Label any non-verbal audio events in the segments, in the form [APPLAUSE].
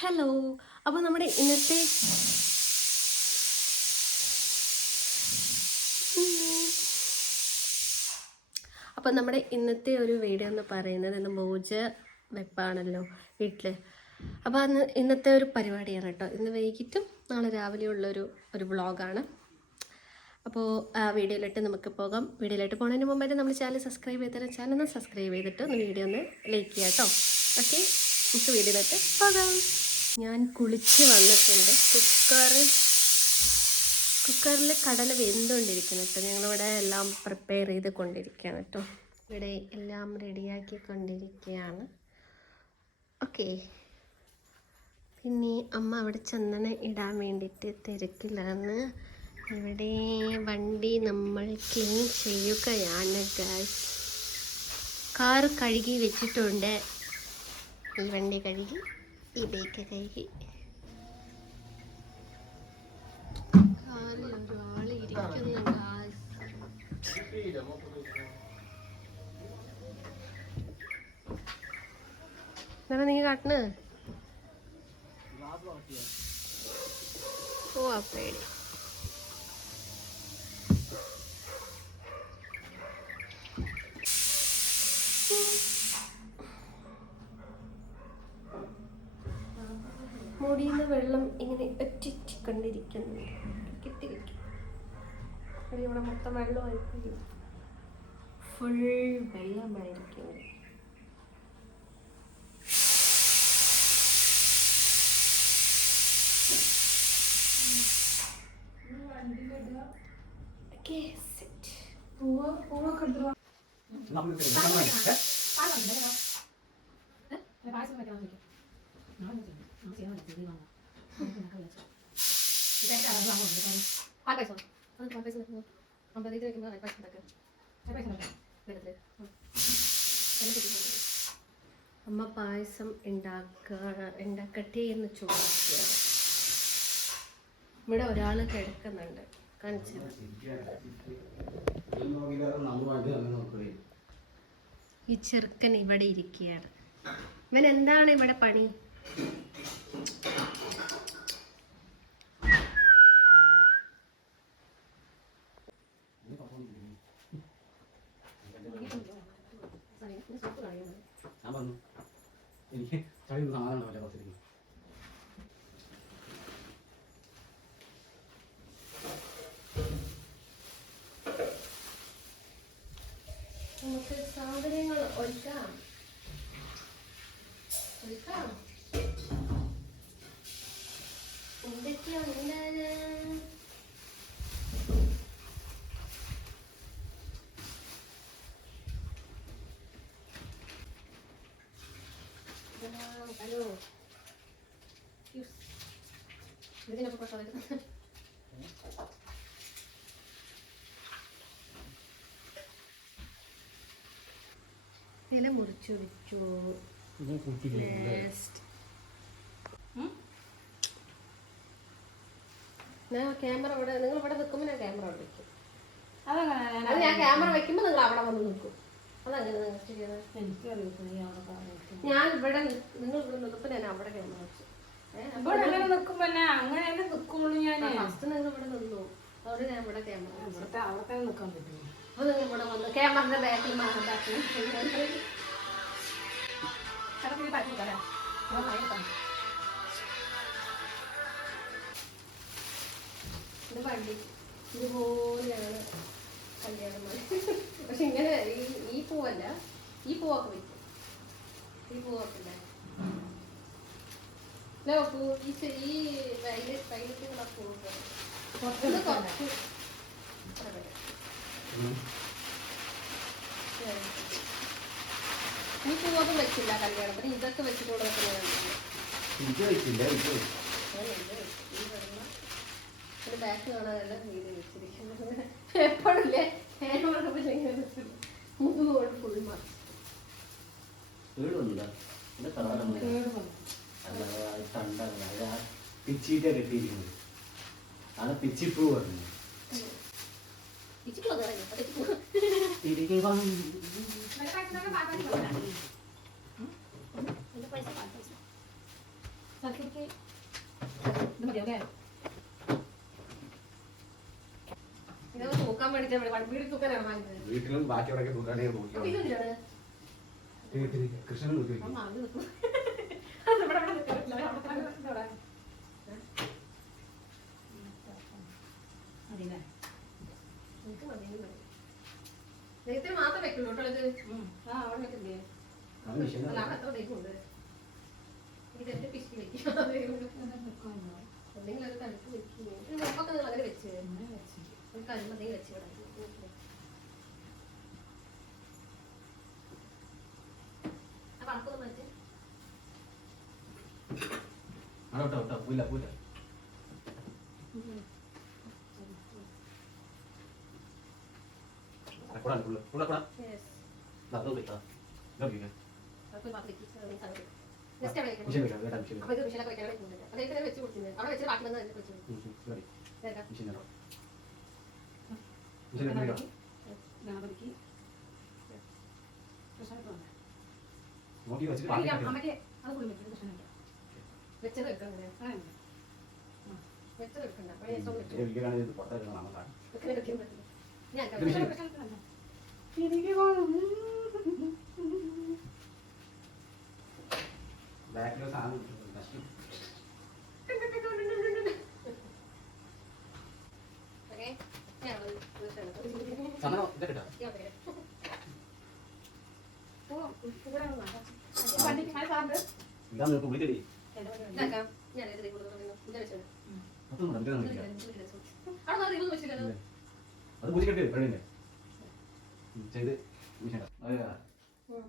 Hello അപ്പോൾ നമ്മുടെ ഇന്നത്തെ അപ്പോൾ നമ്മുടെ ഇന്നത്തെ ഒരു വീഡിയോ എന്ന് പറയുന്നത് ഇന്ന് മോജ വെപ്പാണല്ലോ വീട്ടിൽ അപ്പോൾ അന്ന് ഇന്നത്തെ ഒരു പരിപാടിയാണ് കേട്ടോ. ഇന്ന് വൈകിട്ടും നാളെ രാവിലെയുള്ളൊരു ഒരു വ്ളോഗാണ്. അപ്പോൾ വീഡിയോയിലിട്ട് നമുക്ക് പോകാം. വീഡിയോയിലിട്ട് പോകുന്നതിന് മുമ്പായിട്ട് നമ്മൾ ചാനൽ സബ്സ്ക്രൈബ് ചെയ്തിട്ട് ചാനൽ ഒന്ന് സബ്സ്ക്രൈബ് ചെയ്തിട്ട് ഒന്ന് വീഡിയോ ഒന്ന് ലൈക്ക് ചെയ്യാം കേട്ടോ. ഓക്കെ നമുക്ക് വീഡിയോയിലിട്ട് പോകാം. ഞാൻ കുളിച്ച് വന്നിട്ടുണ്ട്. കുക്കർ കുക്കറിൽ കടല വെന്തുകൊണ്ടിരിക്കുന്നു കേട്ടോ. ഞങ്ങളിവിടെ എല്ലാം പ്രിപ്പയർ ചെയ്ത് കൊണ്ടിരിക്കുകയാണ് കേട്ടോ. ഇവിടെ എല്ലാം റെഡിയാക്കി കൊണ്ടിരിക്കുകയാണ്. ഓക്കെ പിന്നെ അമ്മ അവിടെ ചന്ദന ഇടാൻ വേണ്ടിയിട്ട് തിരക്കിലാണ്. ഇവിടെ വണ്ടി നമ്മൾ ക്ലീൻ ചെയ്യുകയാണ് ഗാസ് കാർ കഴുകി വെച്ചിട്ടുണ്ട്. ഈ വണ്ടി കഴുകി. ഈ ബേക്ക് കഴുകി കാറിൽ ഒരാൾ ഇരിക്കുന്നു ഗായ്സ് എന്നാ നീ കാട്ടണ്? ഓ ആ വെള്ളം ഇങ്ങനെ ഒറ്റിക്കൊണ്ടിരിക്കുന്നു കിട്ടി ഇവിടെ മൊത്തം വെള്ളമായിരിക്കും. ഫുൾ വെള്ളമായിരിക്കും. അമ്മ പായസം ഉണ്ടാക്ക ഉണ്ടാക്കട്ടെ എന്ന് ചോദിക്കുകയാണ്. ഇവിടെ ഒരാൾ കിടക്കുന്നുണ്ട്. ഈ ചെറുക്കൻ ഇവിടെ ഇരിക്കുകയാണ്. ഇവൻ എന്താണ് ഇവിടെ പണി? ഞാൻ എനിക്ക് ചളി കാണാനുള്ള ഹലോ ഇതിനൊക്കെ പ്രസവിക്കുന്നത് ഇല മുറിച്ചു വെച്ചു. ഞാൻ ക്യാമറ ഇവിടെ നിങ്ങൾ ഇവിടെ നിൽക്കുമ്പോൾ ഞാൻ ക്യാമറ അവിടെ വെക്കും. അത് ഞാൻ ക്യാമറ വെക്കുമ്പോൾ നിങ്ങൾ അവിടെ വന്ന് നിൽക്കും. ഞാൻ ഇവിടെ നിങ്ങൾ ഇവിടെ നിൽക്കുമ്പോൾ ഞാൻ അവിടെ ക്യാമറ വെച്ചു ഇവിടെ അങ്ങനെ നിൽക്കുമ്പോ അങ്ങനെ തന്നെ നിൽക്കുള്ളൂ ഞാൻ ഫസ്റ്റ് നിങ്ങൾ ഇവിടെ നിന്നു. അവിടെ ഞാൻ ഇവിടെ ക്യാമറ അവിടെ തന്നെ നിൽക്കാൻ പറ്റും. അപ്പോൾ നിങ്ങൾ ഇവിടെ വന്നു. ക്യാമറയുടെ ബാക്കിൽ മാറ്റാക്കി ഇത് വണ്ടി. ഇതുപോലെയാണ്. കല്യാണം മണി പക്ഷെ ഇങ്ങനെ ഈ ഈ പൂവല്ല ഈ പൂവൊക്കെ വെക്കും ഈ പൂവൊക്കെ ഇല്ലേ? പൂ? ഈ ഈ വയലറ്റ് വയലറ്റുള്ള പൂവൊക്കെ ഇത് കുറച്ച് ഈ പൂവൊക്കെ വെച്ചില്ല കല്യാണത്തിന്. ഇതൊക്കെ വെച്ചിട്ടുള്ള എനിക്ക് വെച്ചില്ല എനിക്ക് വെച്ചു. ഈ വെള്ളം ഒരു ബാക്ക് കാണാനല്ല വീട് വെച്ചിരിക്കുന്നത് എപ്പോഴില്ലേ പിച്ചീട്ട കെട്ടിയിരിക്കുന്നത് ആണ് പിച്ചിപ്പൂ പറഞ്ഞു തിരികെ വന്നു സത്യക്ക് ഇത് മതിയല്ലേ ഇതൊക്കെ തൂക്കാൻ വേണ്ടിട്ട് വീട് തൂക്കാനാണ് വാങ്ങിയത് വീട്ടിലും ബാക്കി അവിടെ തൂക്കാണെങ്കിൽ അപ്പൊ നോക്കി ഇതെന്തിനാണ് കൃഷ്ണൻ നോക്കി ആ, മാങ്ങ നിൽക്കും. അത് ഇവിടെ ഇവിടെ നിൽക്കാൻ അവിടെ തന്നെ ഇതോടെ. മതിയല്ലേ? നിനക്ക് മതിയെങ്കിൽ മതി. ദൈവത്തിന് മാത്രം വെക്കുള്ളൂ കേട്ടോ ഇത് ഉം. ആ, അവിടെ? അത് മിഷൻ അല്ല അവിടെ എത്ര ദൈവമുണ്ട് ഇത് എന്റെ പിശുക്കി വെക്കും ഇതൊക്കെ വെക്കാമോ? എന്തെങ്കിലും ഒരു തണുപ്പ് വെക്കും ഇത് മുമ്പൊക്കെ നിങ്ങൾ അങ്ങനെ വെച്ച് അങ്ങനെ വെച്ച്. കല്ലുമ്മ എന്തെങ്കിലും വെച്ച് വിട്ടോ വിട്ടോ പൂല പൂല അടക്കൂടാണ് പുള്ള പുള്ള കൂടാ നടന്നു കിട്ടാ നോക്കിക്കേ. അവിടെ വെക്കണം മിഷൻ വെക്കാം കേട്ടാ കൃഷ്ണന് വെക്കാം. വെച്ചത് അങ്ങനെ. വെച്ചത് വെക്കണ്ട. അപ്പോൾ ഞാൻ വെച്ചു വിളിക്കുകയാണ് ഇത് പുറത്തേക്ക് നമ്മളാണ് വെക്കാൻ വെക്കാൻ പറ്റില്ല ഞാൻ ഇത് മിഷൻ കൃഷ്ണന് തന്നെ. എനിക്ക് കൊള്ളു. ബാക്കിലെ സാധനം നഷ്ടം ഓക്കെ ഞാൻ ഒരു സാധനം ഇതൊക്കെ ഇട്ടോ ഓ, ഇവിടെ ഒന്ന് വേണ്ട. അത് വണ്ടിക്ക് ഞാൻ സാറിന്റെ ഇതാ നിങ്ങൾക്ക് വിളിക്കടി എന്റെ വണ്ടി വണ്ടി. ഇതാക്കാം ഞാൻ ഇത് കൊടുക്കുന്നു ഇത് വെച്ചത് അതൊന്നും നടന്നിട്ട് നിൽക്കില്ല അവിടെ നാളെ ദൈവം വെച്ചില്ലല്ലോ അത് പൂജിക്കട്ടെ പെണ്ണിന്റെ ചെയ്ത് അതെ ഉം.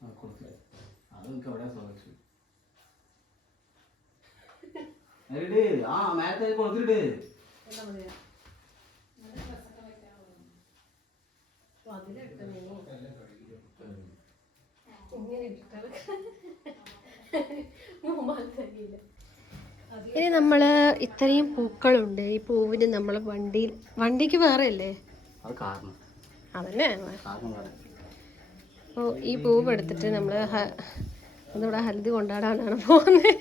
ആ കൊടുത്തില്ല അത് നിങ്ങൾക്ക് എവിടെ സ്വാഗതിച്ചു ആ മേലത്തെ കൊടുത്തിട്ട് എന്താ പറയാ ഓ, അതിലെടുത്ത ഇനി [LAUGHS] നമ്മൾ ഇത്രയും പൂക്കളുണ്ട്. ഈ പൂവിന് നമ്മൾ വണ്ടിയിൽ വണ്ടിക്ക് വേറെ അല്ലേ കാരണം അതന്നെ. അപ്പോൾ ഈ പൂവ് എടുത്തിട്ട് നമ്മൾ നമ്മുടെ ഹൽദി കൊണ്ടാടാനാണ് പോകുന്നത്.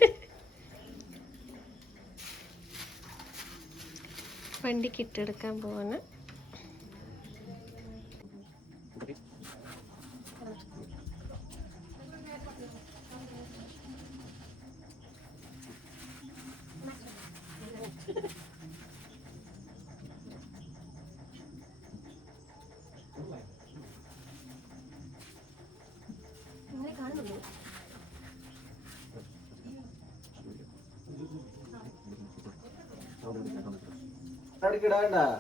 വണ്ടിക്ക് ഇട്ടെടുക്കാൻ പോവാണ്. കാണുന്നുണ്ടോ?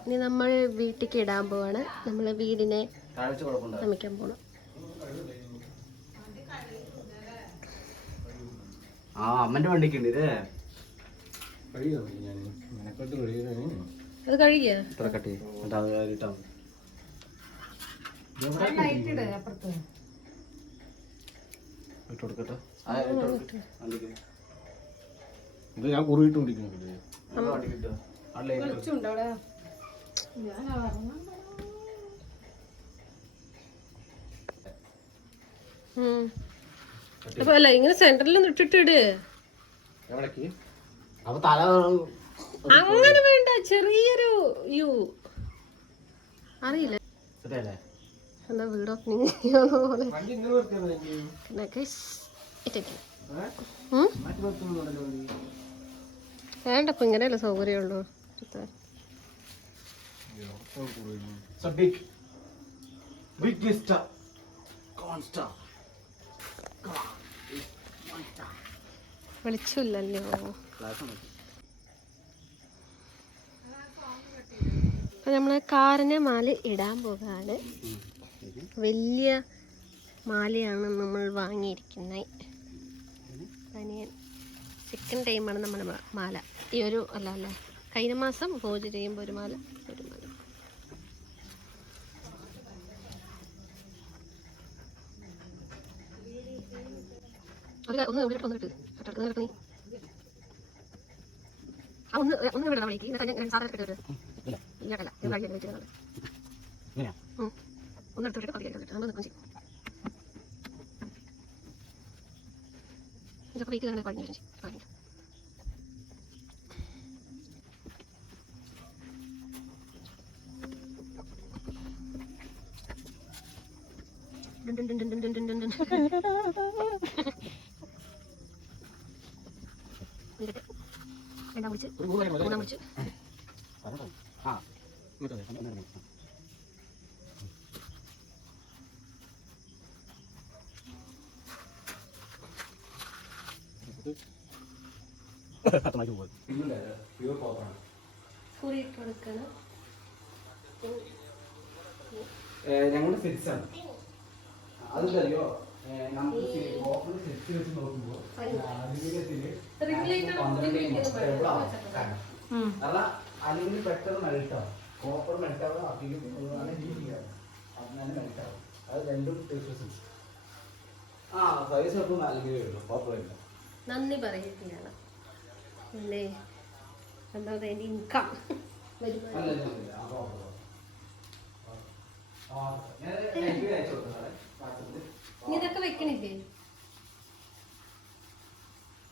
ഇനി നമ്മൾ വീട്ടിലേക്ക് ഇടാൻ പോവാണ്. നമ്മൾ വീടിനെ നമിക്കാൻ പോണം. ആ അമ്മന്റെ വണ്ടിക്ക് ഉണ്ട് ഇതേ. അത് കഴുകിയ ഇത്ര കട്ടി. ഇത് ഞാൻ കുറിയിട്ട് പിടിക്കുന്നുണ്ട് അപ്പൊ അല്ല ഇങ്ങനെ സെന്ററിൽ ഇട്ടിട്ടിട് അങ്ങനെ വേണ്ട ചെറിയൊരു യു. അറിയില്ല. എന്താ വീട് ഓപ്പണിങ് പോലെ? വണ്ടി ഇപ്പൊ ഇങ്ങനെയല്ലേ സൗകര്യമുള്ളൂ. ഇരുത്താൻ. It's a big, big star. Constar. വെളിച്ചമില്ലല്ലോ അപ്പൊ നമ്മൾ കാറിനെ മാല ഇടാൻ പോകാണ്. വലിയ മാലയാണ് നമ്മൾ വാങ്ങിയിരിക്കുന്നത്. അനിയൻ സെക്കൻഡ് ടൈമാണ് നമ്മുടെ മാല. ഈ ഒരു അല്ല അല്ല. കഴിഞ്ഞ മാസം പൂജ ചെയ്യുമ്പോൾ ഒരു മാല ഒരു മാല ഒന്ന് ഇവിടെ ഒന്ന് കിട്ടു കിട്ടണം കിട്ടണേ ആ ഒന്ന് ഒന്ന് വിടണം വഴിക്ക് എന്നിട്ട് ഇല്ല. കിട്ടും ഇല്ലാട്ടല്ല വഴിയായിട്ട് ഒന്ന് എടുത്തിട്ട് മതി എടുത്തിട്ട് നമ്മൾ നിൽക്കും പറഞ്ഞു പറഞ്ഞു രണ്ടാം കുറിച്ച് മൂന്നാം ഞങ്ങളുടെ ഫിക്സാണ് അതെന്തറിയോ നമുക്ക് ഓപ്പൺ സെറ്റ് വെച്ച് നോക്കുമ്പോൾ അല്ല കാരണം അല്ലെങ്കിൽ പെട്ടെന്ന് മെൽട്ടാവും കോപ്പർ മെൽട്ടാവും അധികം ഹീറ്റിംഗ് അതിനാണ് മെൽട്ടാവും അത് രണ്ടും ഡിഫറൻസ് ആ സൈസ് അപ്പോൾ നാലുകിലേ ഉള്ളൂ കോപ്പർ ഇല്ല നന്ദി പറയത്തില്ല അല്ലേ എന്താ പറയുക ഇൻകം വരുമാനം ഞാൻ അയച്ചു കൊടുക്കാം ഇതൊക്കെ വെക്കണില്ലേ?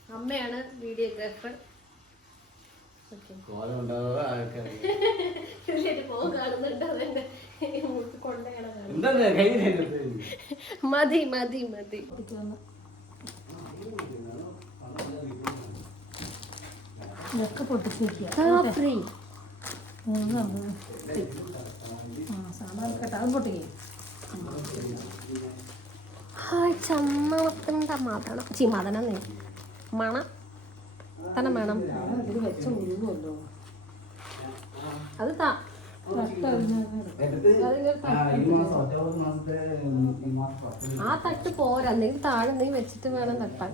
അമ്മയാണ് വീഡിയോഗ്രാഫർ മതി മതി മതി. ഇതൊക്കെ പൊട്ടിച്ചേക്കുക സാധാരണ കേട്ടോ അത് ഹായ് ചമ്മണത്തിന്റെ മതണം ചീ മതണം നീ മണ. തന്നെ വേണം അത് താ. ആ തട്ട് പോരാ. എന്തെങ്കിലും താഴെ എന്തെങ്കിലും വെച്ചിട്ട് വേണം തട്ടാൻ.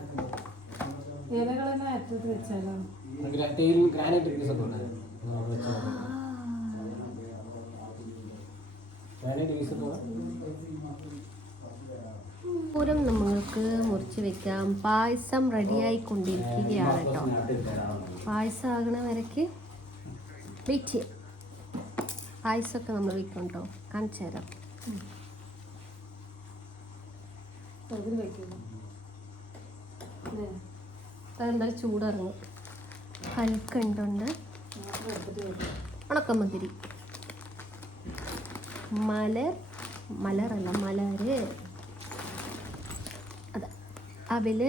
ഗ്രാനൈറ്റ് പീസ് ഒക്കെ ഉണ്ട് ഗ്രാനൈറ്റ് പീസ് പൂരം നമ്മൾക്ക് മുറിച്ച് വെക്കാം. പായസം റെഡിയായി കൊണ്ടിരിക്കുകയാണ് കേട്ടോ. പായസം ആകണ വരയ്ക്ക് വെയിറ്റ് ചെയ്യാം. പായസമൊക്കെ നമ്മൾ വെക്കും കേട്ടോ. കാണിച്ചു തരാം. എന്തായാലും ചൂടിറങ്ങും. കൽക്കണ്ടുണ്ട് ഉണക്കമതിരി മലർ മലറല്ല മലര്. അവൽ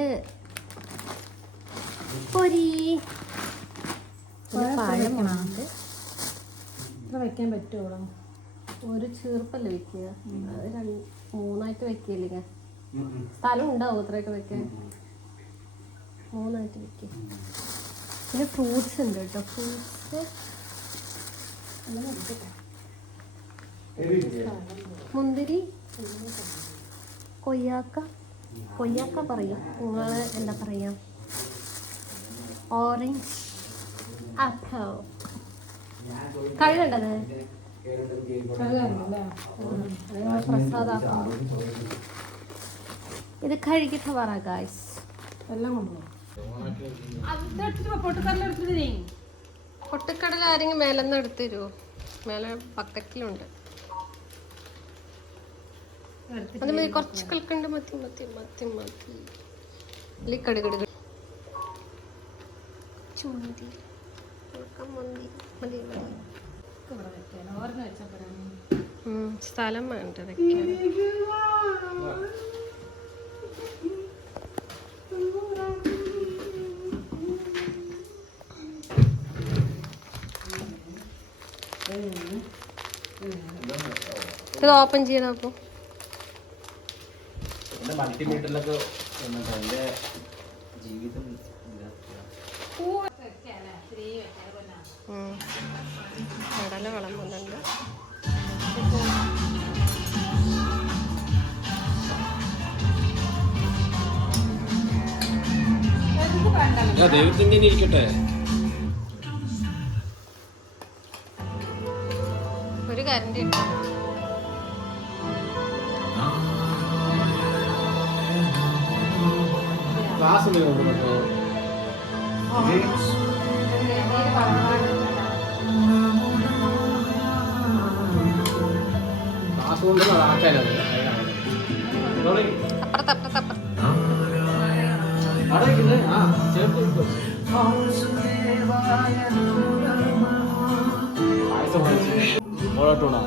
പൊരി. പഴമുണ്ട് വെക്കാൻ പറ്റുമോ ഒരു ചീർപ്പല്ലേ വെക്കുക? അത് രണ്ട് മൂന്നായിട്ട് വെക്കില്ലേ? സ്ഥലം ഉണ്ടാവും അത്രയൊക്കെ വെക്കാൻ. മൂന്നായിട്ട് വെക്കുക പിന്നെ ഫ്രൂട്ട്സ് ഉണ്ട് കേട്ടോ. ഫ്രൂട്ട്സ്. മുന്തിരി. കൊയ്യാക്ക. കൊയ്യാക്ക പറയും. നിങ്ങൾ എന്താ പറയുക ഓറഞ്ച് ആപ്പിൾ പ്രസാദാക്കാം ഇത് കഴുകിട്ട് പറ ഗായ്സ് എല്ലാം കൊണ്ടുപോകും. പൊട്ടിക്കടല ആരെങ്കിലും മേലെന്ന് എടുത്തു തരുമോ മേലെ ബക്കറ്റിലുണ്ട് കുറച്ച് കൽക്കണ്ട് മത്തി മത്തി മത്തി മത്തി കടുകടുക ചുമതി സ്ഥലം വേണ്ട ഇത് ഓപ്പൺ ചെയ്യണം അപ്പോൾ മൾട്ടിമീറ്ററിലൊക്കെ എന്നിട്ട് എന്റെ ജീവിതം കടല വിളമ്പുന്നുണ്ട്. ദൈവത്തിന്റെ ഇരിക്കട്ടെ. ഒരു കരണ്ടി ക്ലാസ് എന്തെങ്കിലും ഉണ്ടോ ക്ലാസ് കൊണ്ട് ആക്കാനാണ് അപ്പുറത്ത് അപ്പുറത്ത് അപ്പുറത്ത് ആ ചേർത്ത് ഓളോട്ടോണോ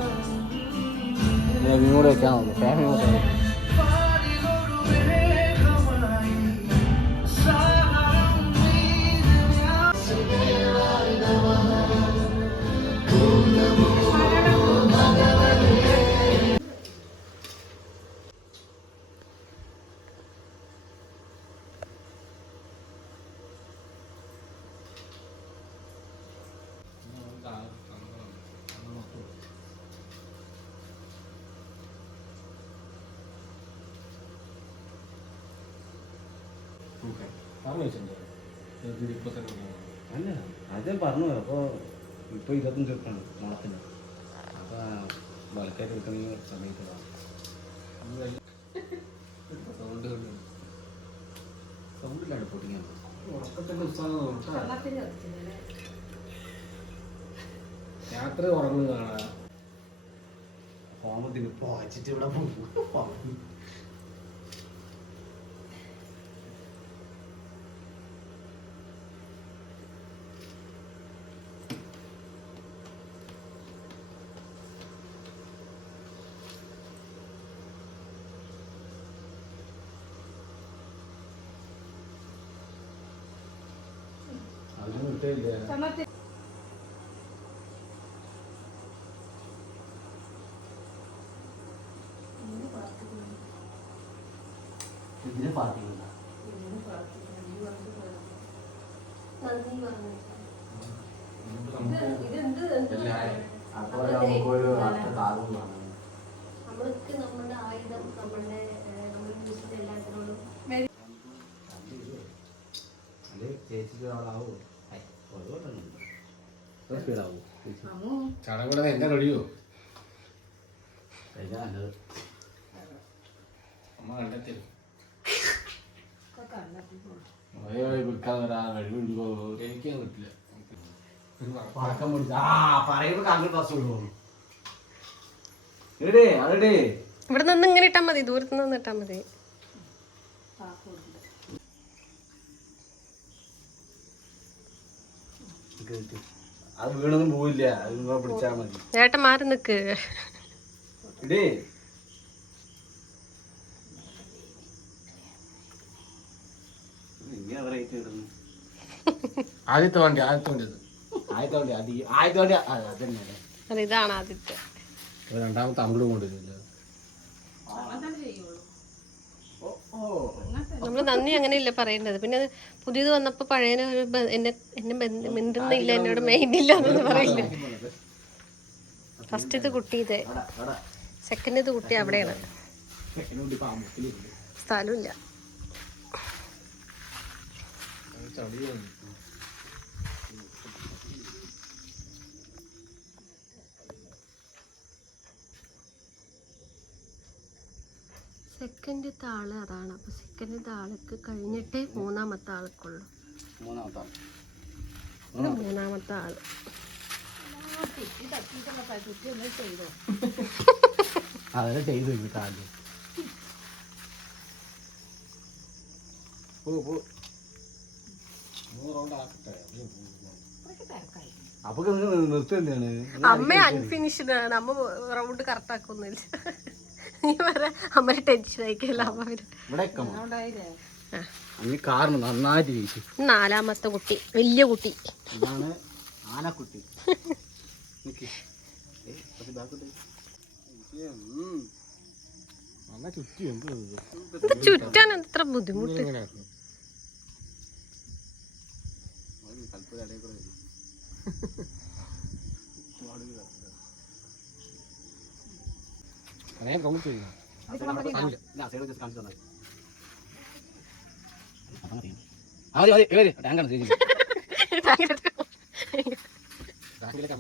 ഫാമിലി അല്ല അത് പറഞ്ഞു. അപ്പോൾ ഇപ്പോൾ ഇരുപത്തഞ്ച് ഉറുപ്പാണ് മുളത്തിന്. അപ്പോൾ വിളക്കായിട്ട് എടുക്കണമെങ്കിൽ സമയത്ത് വേണം സൗണ്ട്. സൗണ്ടിലാണ് പൊട്ടിക്കാൻ? രാത്രി ഉറങ്ങുന്നതാണ്. ഫോമത്തിന് പോച്ചിട്ട് ഇവിടെ പോകും അതിന് വിട്ടില്ല വെള്ളത്തിന് ഇതിന് പാർട്ടിയില്ല നന്ദി പറഞ്ഞു നമുക്ക് ഇതെന്ത് അപ്പോൾ നമുക്കൊരു അടുത്ത കാറും വേണം നമ്മൾക്ക് നമ്മുടെ ആയുധം എല്ലാത്തിനോടും ചടങ്ങൂടെ എന്നെ നല്ലത് അമ്മ. കണ്ടെത്തി എനിക്കത് പറ്റില്ല പടക്കം പിടിച്ച ആ പറയുമ്പോ കണ്ടു ഡ്രസ് കൊണ്ടുപോകും എടേ അതെടേ. ഇവിടെ നിന്ന് ഇങ്ങനെ ഇട്ടാൽ മതി ദൂരത്ത് നിന്ന് ഇട്ടാൽ മതി. അത് വീണൊന്നും പോവില്ല. അത് പിടിച്ചാ പിടിച്ചാൽ മതി. ചേട്ടൻ മാറി നിക്ക്. ഇടേ ആദ്യത്തെ വണ്ടി ആദ്യത്തെ വണ്ടി ആദ്യത്തെ വണ്ടി അത് ആദ്യത്തെ വണ്ടി അത് അതന്നെ അത് ഇതാണ് ആദ്യത്തെ. രണ്ടാമത്തെ അങ്ങോട്ട് കൊണ്ടുവരില്ല. നമ്മൾ നന്ദി അങ്ങനെയല്ല പറയേണ്ടത്. പിന്നെ അത് പുതിയത് വന്നപ്പോൾ പഴയനെ ഒരു എന്നെ എന്നെ മിണ്ടുന്നില്ല എന്നോട് മെയിനില്ല എന്നൊന്നും പറയില്ല. ഫസ്റ്റ് ഇത് കുട്ടി ഇത്. സെക്കൻഡ് ഇത് കുട്ടി അവിടെയാണ്. സ്ഥലമില്ല. സെക്കൻഡത്തെ ആൾ അതാണ്. അപ്പൊ സെക്കൻഡത്തെ ആൾക്ക് കഴിഞ്ഞിട്ടേ മൂന്നാമത്തെ ആൾക്കുള്ളൂ. മൂന്നാമത്തെ ആൾ. ഇത് മൂന്നാമത്തെ ആൾ അതെ ചെയ്തോ ആദ്യം. പോ പോ മൂന്ന് റൗണ്ട് ആക്കട്ടെ അതൊക്കെ തിരക്കായി അപ്പൊ നിങ്ങൾ നിർത്തി അമ്മ അൺഫിനിഷ്ഡ് ആണ് അമ്മ റൗണ്ട് കറക്റ്റ് ആക്കൊന്നുമില്ല നീ പറ അമ്മ ടെൻഷൻ ആയിക്കല്ല അമ്മ നന്നായിട്ട് വീശി. നാലാമത്തെ കുട്ടി വലിയ കുട്ടി. ഇതാണ് ആനക്കുട്ടി. ചുറ്റാൻ എത്ര ബുദ്ധിമുട്ട്?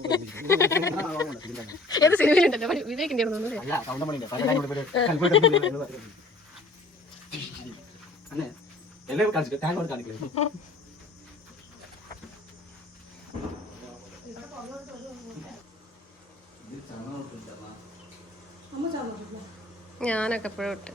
ആ, ഓർമ്മയുണ്ട്. ഇതിന്റെ ആണ്. ഏത് സിനിമയിലുണ്ടല്ലോ വിവേകിന്റെ അല്ല, കൗണ്ടമണിയില്ലേ? പല time ഇവിടെ ഇവിടെ കൽപ്പന ഇട്ട് ഇവിടെ ഇവിടെ ഇവിടെ. അന്നെ, എല്ലാം കാണിച്ചിട്ട് ടാങ്ക് കൊണ്ട് കാണിക്കില്ലേ ഇത് ചണകം ഇട്ടില്ല, അമ്മ ചാന്നിട്ടില്ല ഞാനൊക്കെ എപ്പോഴും ഇട്ട്.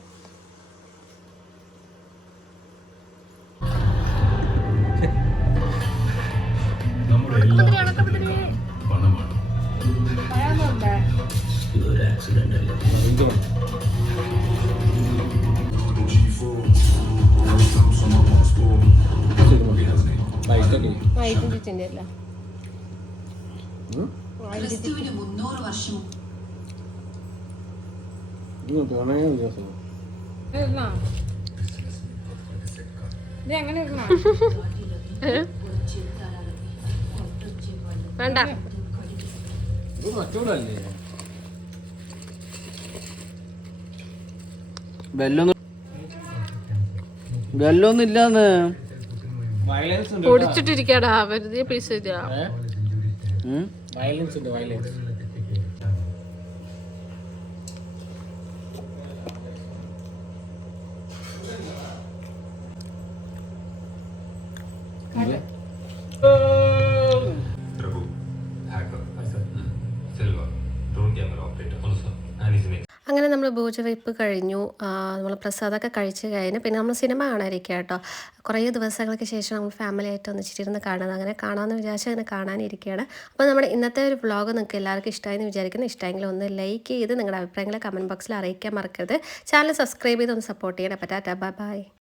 ക്രിസ്തുവിന് മുന്നൂറ് വർഷവും വേണ്ട. ബെല്ലൊന്നും ബെല്ലൊന്നും ഇല്ലാന്ന് പൊടിച്ചിട്ടിരിക്കാടാ. വെറുതെ പീസ് വയലൻസ് ഉണ്ട് വയലൻസ് അങ്ങനെ നമ്മൾ ഭോജവയ്പ് കഴിഞ്ഞു. നമ്മൾ പ്രസാദമൊക്കെ കഴിച്ച് കഴിഞ്ഞ് പിന്നെ നമ്മൾ സിനിമ കാണാനിരിക്കുക കേട്ടോ. കുറേ ദിവസങ്ങൾക്ക് ശേഷം നമ്മൾ ഫാമിലി ആയിട്ട് ഒന്നിച്ചിരുന്ന് കാണുന്നത്. അങ്ങനെ കാണാമെന്ന് വിചാരിച്ച് അങ്ങനെ കാണാനിരിക്കുകയാണ് അപ്പോൾ നമ്മുടെ ഇന്നത്തെ ഒരു വ്ളോഗ് നിങ്ങൾക്ക് എല്ലാവർക്കും ഇഷ്ടമായി എന്ന് വിചാരിക്കുന്നു. ഇഷ്ടമെങ്കിൽ ഒന്ന് ലൈക്ക് ചെയ്ത് നിങ്ങളുടെ അഭിപ്രായങ്ങൾ കമന്റ് ബോക്സിൽ അറിയിക്കാൻ മറക്കരുത്. ചാനൽ സബ്സ്ക്രൈബ് ചെയ്ത് ഒന്ന് സപ്പോർട്ട് ചെയ്യണം. പറ്റാറ്റ ബൈ ബൈ